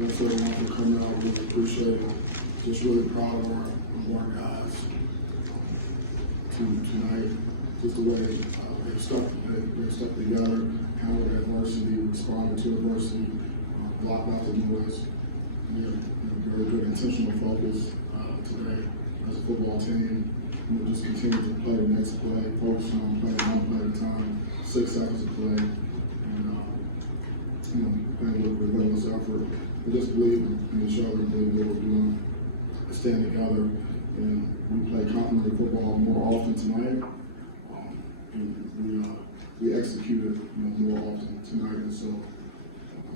Thanks everyone for coming out. Really appreciate it. Just really proud of our guys tonight. Just the way they stuck together, handled adversity, responded to adversity, blocked out the noise. We had very good intentional focus today as a football team. Just continue to play the next play, focus on playing one play at a time, 6 seconds of play, and playing with relentless effort. We just believe in each other, believe what we're doing, stand together, and we play complementary football more often tonight. We executed more often tonight, and so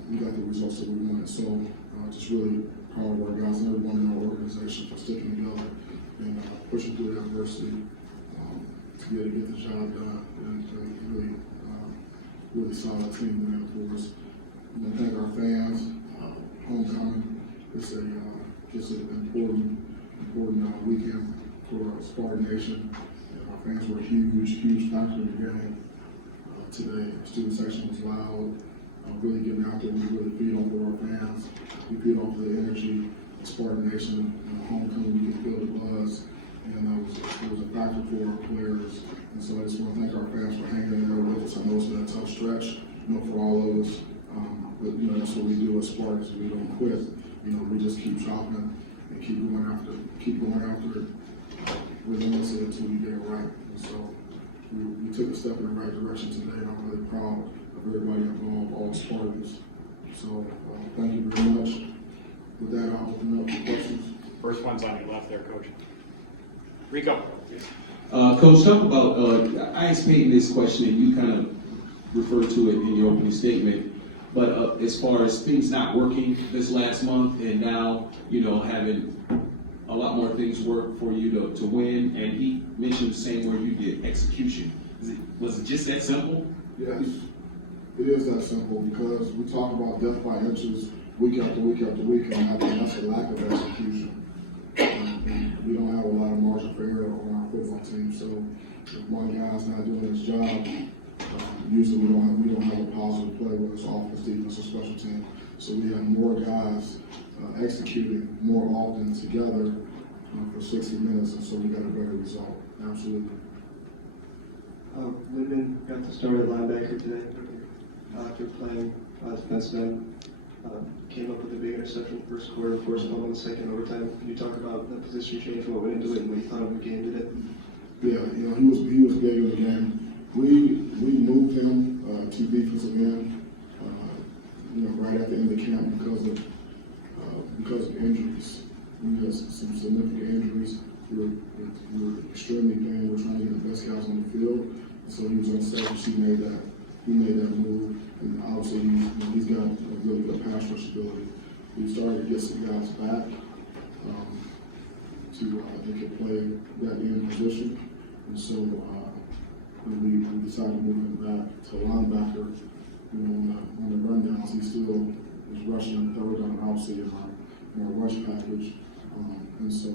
we got the results that we wanted. So just really proud of our guys and everyone in our organization for sticking together and pushing through the adversity to be able to get the job done. And really solid team win for us. I want to thank our fans. Homecoming is an important weekend for Spartan Nation. And our fans were a huge factor in the game today. The student section was loud. Really getting out there. We really feed off of our fans. We feed off of the energy of Spartan Nation. Homecoming, we can feel the buzz, and it was a factor for our players. And so I just want to thank our fans for hanging in there with us. I know it's been a tough stretch, for all of us. But that's what we do as Spartans. We don't quit. We just keep chopping and keep going after it relentlessly until we get it right. And so we took a step in the right direction today, and I'm really proud of everybody involved, all the Spartans. So thank you very much. With that, I'll open up for questions. First one's on your left there, Coach. Rico. Coach, talk about, I asked Peyton this question, and you kind of referred to it in your opening statement, but as far as things not working this last month, and now, having a lot more things work for you to win, and he mentioned the same word you did, execution. Was it just that simple? Yes, it is that simple, because we talk about death by inches week after week after week, and I think that's a lack of execution. And we don't have a lot of margin for error on our football team, so if one guy's not doing his job, usually we don't have a positive play, whether it's offense, defense, or special team. So we have more guys executing more often together for 60 minutes, and so we got a better result. Absolutely. Whitman got to start at linebacker today after playing defensive end. Came up with a big interception in the first quarter, forced home in the second overtime. Can you talk about the position change, what went into it, and what you thought of the game today? Yeah, he was big in the game. We moved him to defensive end, right at the end of camp because of injuries. We had some significant injuries. We were extremely pained. We're trying to get the best guys on the field. So he was unselfish. He made that move, and obviously he's got a really good pass rush ability. We started to get some guys back they could play that end position, and so we decided to move him back to linebacker. On the rundowns, he still is rushing third down, obviously in our rush package, and so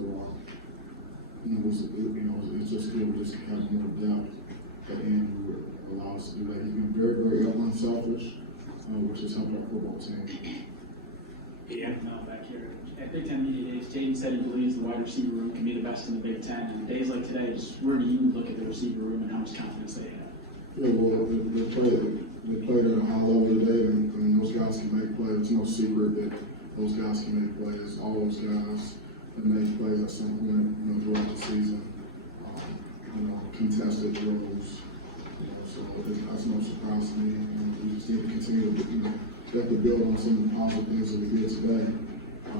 it's just good. We just have more depth at the end. We would allow us to do that. He's been very, very unselfish, which has helped our football team. Yeah. Back here. At Big Ten Media Days, Jaden said he believes the wide receiver room can be the best in the Big Ten. And days like today, just where do you look at the receiver room and how much confidence they have? Yeah, well, they played at a high level today, and those guys can make plays. There's no secret that those guys can make plays. All those guys have made plays at some point, throughout the season. Contested throws. So that's no surprise to me. We just need to continue to, we have to build on some of the positive things that we did today. We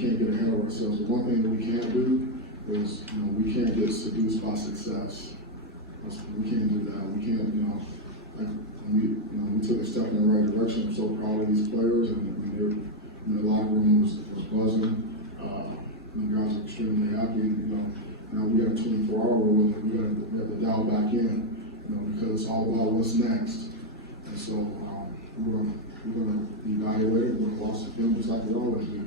can't get ahead of ourselves. The one thing that we can't do is, we can't get seduced by success. We can't do that. We can't, we took a step in the right direction. I'm so proud of these players, and the locker room was buzzing. The guys are extremely happy. Now we got a 24-hour rule, and we have to dial back in, because it's all about what's next. And so we're going to evaluate it. We're going to watch the film just like we always do.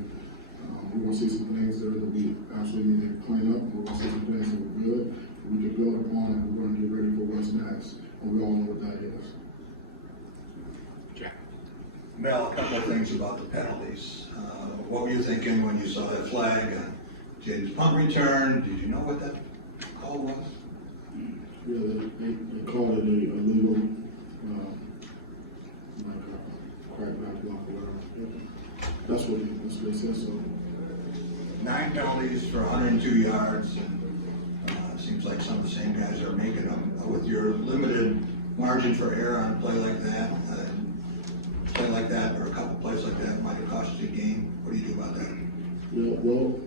We're going to see some things there that we actually need to clean up. We're going to see some things that were good that we can build upon, and we're going to get ready for what's next. And we all know what that is. Jack. Mel, a couple of things about the penalties. What were you thinking when you saw that flag on Jaden's punt return? Did you know what that call was? Yeah, they called it a illegal, like crackback block or whatever. That's what they said, so. 9 penalties for 102 yards, and seems like some of the same guys are making them. With your limited margin for error on a play like that, or a couple plays like that might have cost you a game. What do you do about that? Yeah, well,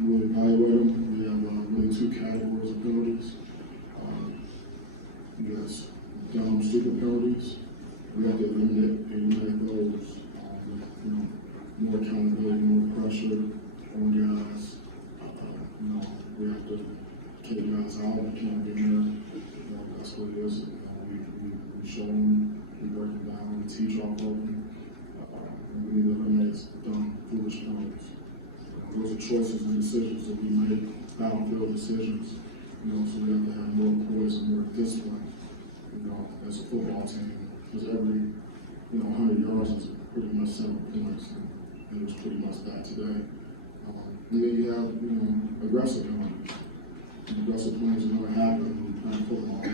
we evaluate them. We have really 2 categories of penalties. Yes, dumb, stupid penalties. We have to eliminate those. More accountability, more pressure on guys. We have to take guys out. We can't be there. That's what it is. We show them, we break them down, we teach off of them. And we need to eliminate dumb, foolish penalties. Those are choices and decisions that we make, battlefield decisions. So we have to have more poise and more discipline, as a football team. Because every, 100 yards is pretty much 7 points. And it was pretty much that today. And then you have, aggressive penalties. Aggressive penalties are going to happen when you play football. You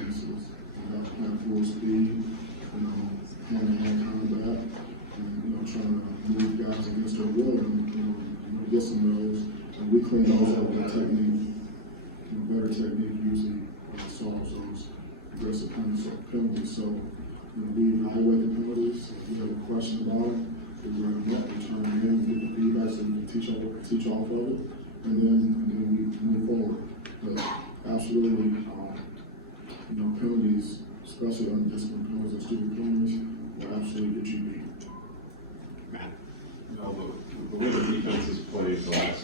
have to play full speed, hand-to-hand combat, and, trying to move guys against their will, and get some of those. And we clean those up with technique. Better technique usually solves those aggressive penalties. So, we evaluate the penalties. If we have a question about it, we run them up, we turn them in, get the feedback so we can teach off of it, and then we move forward. But absolutely, penalties, especially undisciplined penalties and stupid penalties, will absolutely get you beat. The way the defense has played the last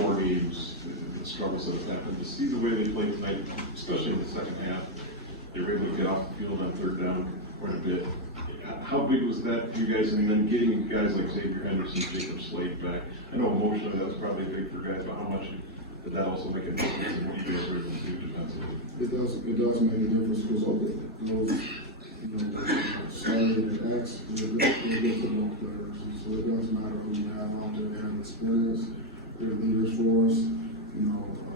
4 games, the struggles that have happened, to see the way they played tonight, especially in the second half, they were able to get off the field on 3rd down quite a bit. How big was that for you guys? And then getting guys like Xavier Henderson, Jacob Slade back. I know emotionally that was probably big for guys, but how much did that also make a difference in what you guys were able to do defensively? It does make a difference because those, Slade and X, they're good football players. And so it doesn't matter who you have out there. They have experience. They're leaders for us.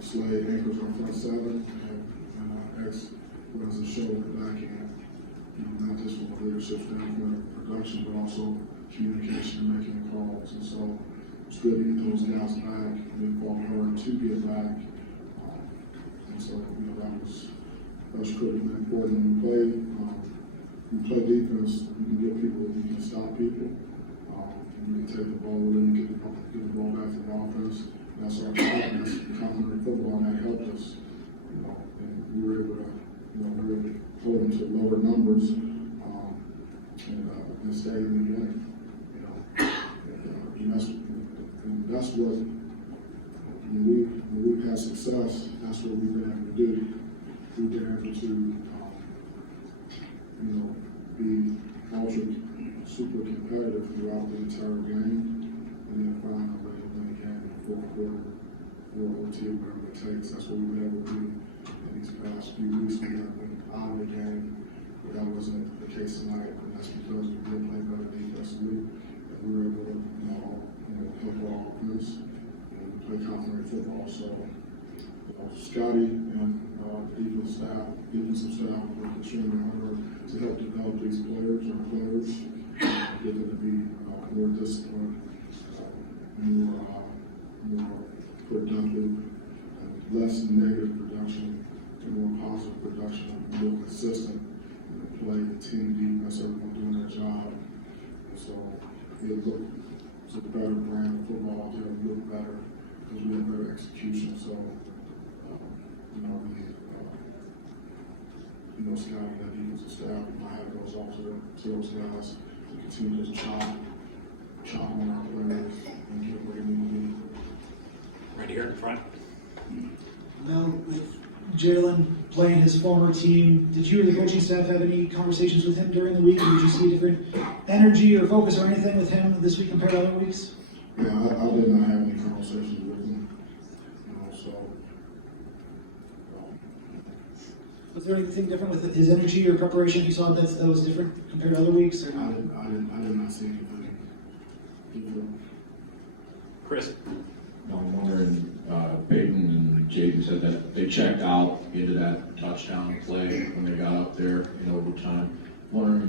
Slade anchors our front 7, and X runs the show in the back end. Not just from a leadership standpoint, production, but also communication and making calls. And so it's good to get those guys back. We fought hard to get back. And so, that was critically important when we play defense. We can get people, we can stop people. We can take the ball away and get the ball back to the offense. That's our job. That's complementary football, and that helped us. And we were able to, really hold them to lower numbers and stay in the game. And that's what when we've had success. That's what we've been able to do. We've been able to be ultra super competitive throughout the entire game, and then find a way to win the game in the 4th quarter, or OT, whatever it takes. That's what we've been able to do in these past few weeks. We have been out of the game, but that wasn't the case tonight, and that's because we did play better defensively, and we were able to help our offense and play complementary football. So, Scotty and defensive staff work extremely hard to help develop these players, our players, get them to be more disciplined, more productive, less negative production, and more positive production, more consistent play, team defense, everyone doing their job. And so it's a better brand of football out there. We look better because we have better execution. So, Scotty and that defensive staff, my hat goes off to those guys to continue to chop on our players and get where we need to be. Right here in front. Now, with Jalen playing his former team, did you or the coaching staff have any conversations with him during the week? Did you see a different energy or focus or anything with him this week compared to other weeks? Yeah, I did not have any conversations with him. Was there anything different with his energy or preparation you saw that was different compared to other weeks? Or I did not see anything. Chris? I'm wondering, Peyton and Jaden said that they checked out into that touchdown play when they got up there in overtime. Wondering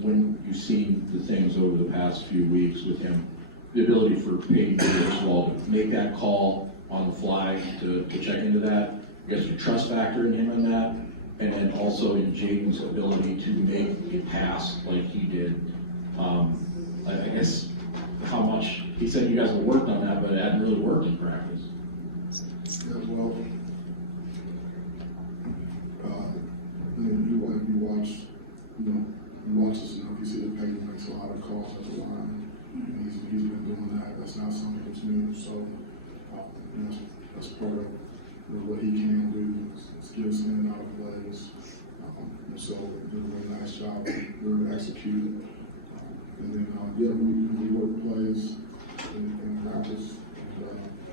when you've seen the things over the past few weeks with him, the ability for Peyton as well to make that call on the fly to check into that. I guess your trust factor in him in that, and then also in Jaden's ability to make a pass like he did. I guess how much, he said you guys have worked on that, but it hadn't really worked in practice. Yeah, well, you watch this enough, you see that Peyton makes a lot of calls at the line. And he's been doing that. That's not something that's new. So, that's part of what he can do is get us in and out of plays. And so we did a really nice job. We were executed. And then, we work plays in practice.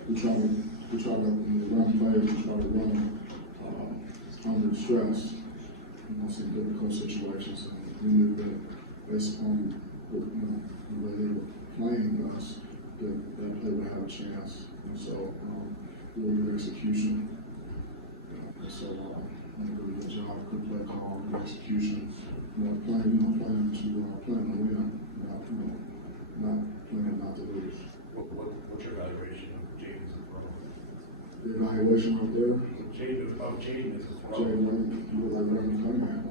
And we try to when we run plays, we try to run them under stress. Some difficult situations. And we knew that based on the way they were playing us, that play would have a chance. And so, we were good execution. And so, we did a good job, good play call, good execution. Playing to win, not playing not to lose. What's your evaluation of Jaden's performance? The evaluation right there, Jaden is his Jaden, you look like Reverend Cunningham.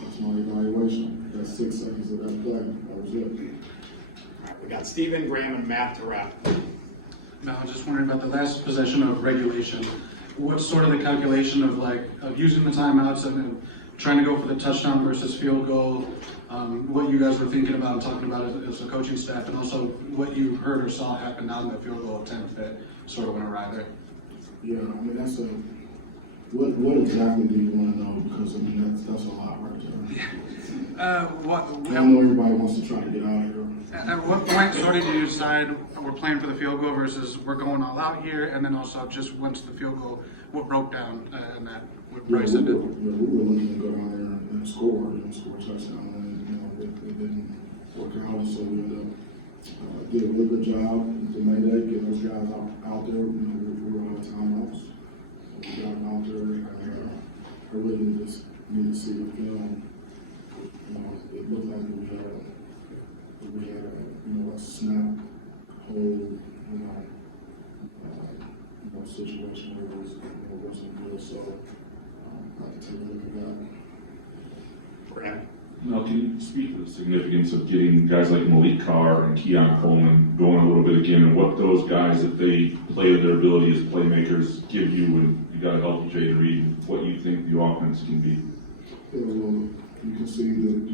That's my evaluation. That's 6 seconds of that play. That was it. All right, we got Stephen, Graham, and Matt to wrap. No, I was just wondering about the last possession of regulation. What's sort of the calculation of using the timeouts and trying to go for the touchdown versus field goal? What you guys were thinking about and talking about as a coaching staff, and also what you heard or saw happen down the field goal attempt that sort of went awry there. Yeah, I mean that's what exactly do you want to know? Because I mean that's a lot right there. I know everybody wants to try to get out of here. At what point sort of do you decide we're playing for the field goal versus we're going all out here, and then also just once the field goal, what broke down and that what Bryce We did? were looking to go down there and score a touchdown, and it didn't work out. So we ended up did a really good job to Mayday, get those guys out there. We were out of timeouts. So we got them out there, and I really just need to see the film. It looked like we had a snap hold, situation where it wasn't good. So I have to take a look at that. Graham? Now, can you speak to the significance of getting guys like Malik Carr and Keon Coleman going a little bit again, and what those guys, if they play to their ability as playmakers, give you when you got a healthy Jaden Reed, what you think the offense can be? Yeah, well, you can see that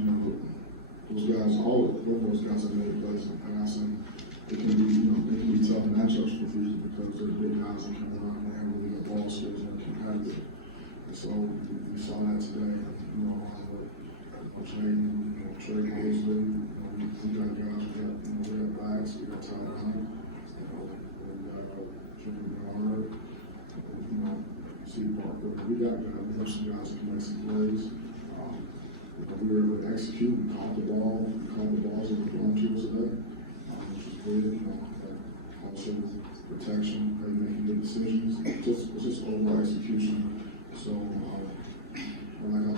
those guys, both those guys have made plays in the past, and it can be tough matchups for Houston because they're big guys that can run and have really good ball skills and are competitive. And so we saw that today. Trey Mosley, we got guys, we got backs, we got tight end, we got Jimmy Garner, C. Parker. We got some guys that can make some plays. We were able to execute. We caught the balls that were thrown to us today, which was good. Also protection, making good decisions. It's just overall execution. So, like I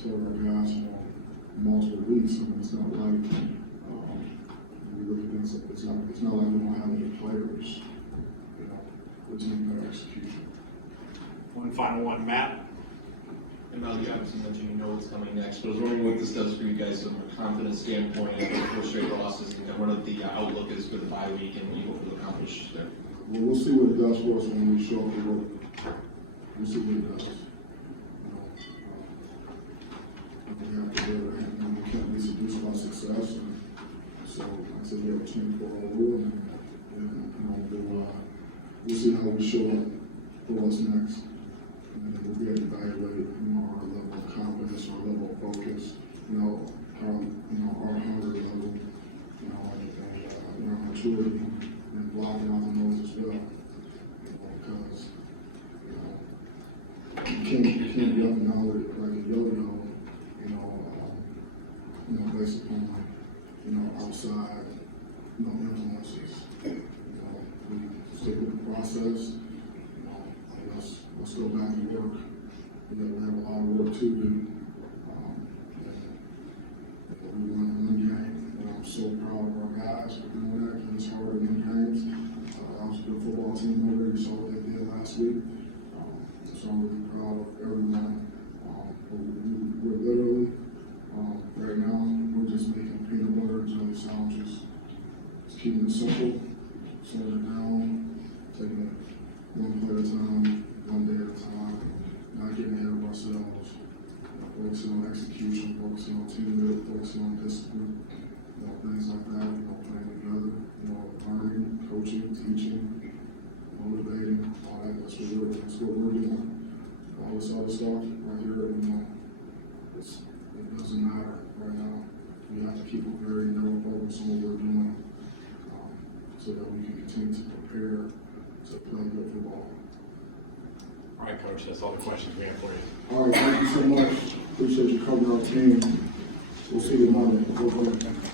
tell our guys, multiple weeks. I mean, it's not like we look against it. It's not like we don't have any players. It's in better execution. One final one, Matt? And Mel, you obviously mentioned you know what's coming next, but I was wondering what this does for you guys from a confidence standpoint after 4 straight losses, and what the outlook is for the bye week and what you hope to accomplish there. Well, we'll see what it does for us when we show up to work. We'll see what it does. We can't be seduced by success. And so, like I said, we have a 24 over, and we'll see how we show up for what's next. And then we'll be able to evaluate, our level of confidence, our level of focus, our hunger level, and our maturity, and blocking out the nose as well. Because outside, influences. We stick with the process. And let's go back and work. We have a lot of work to do. And we won one game, and I'm so proud of our guys for doing that, because it's hard to win games. That was a good football team over there. You saw what they did last week. So I'm really proud of everyone. We're literally, right now, we're just making peanut butter and jelly sandwiches. Just keeping it simple, slowing it down, taking it one plate at a time, one day at a time, not getting ahead of ourselves, focusing on execution, focusing on teamwork, focusing on discipline, things like that, playing together, learning, coaching, teaching, motivating, all that. That's what we're doing. All this other stuff right here, it doesn't matter right now. We have to keep a very narrow focus on what we're doing, so that we can continue to prepare to play good football. All right, Coach, that's all the questions we have for you. All right, thank you so much. Appreciate you covering our team. We'll see you Monday. Go for it.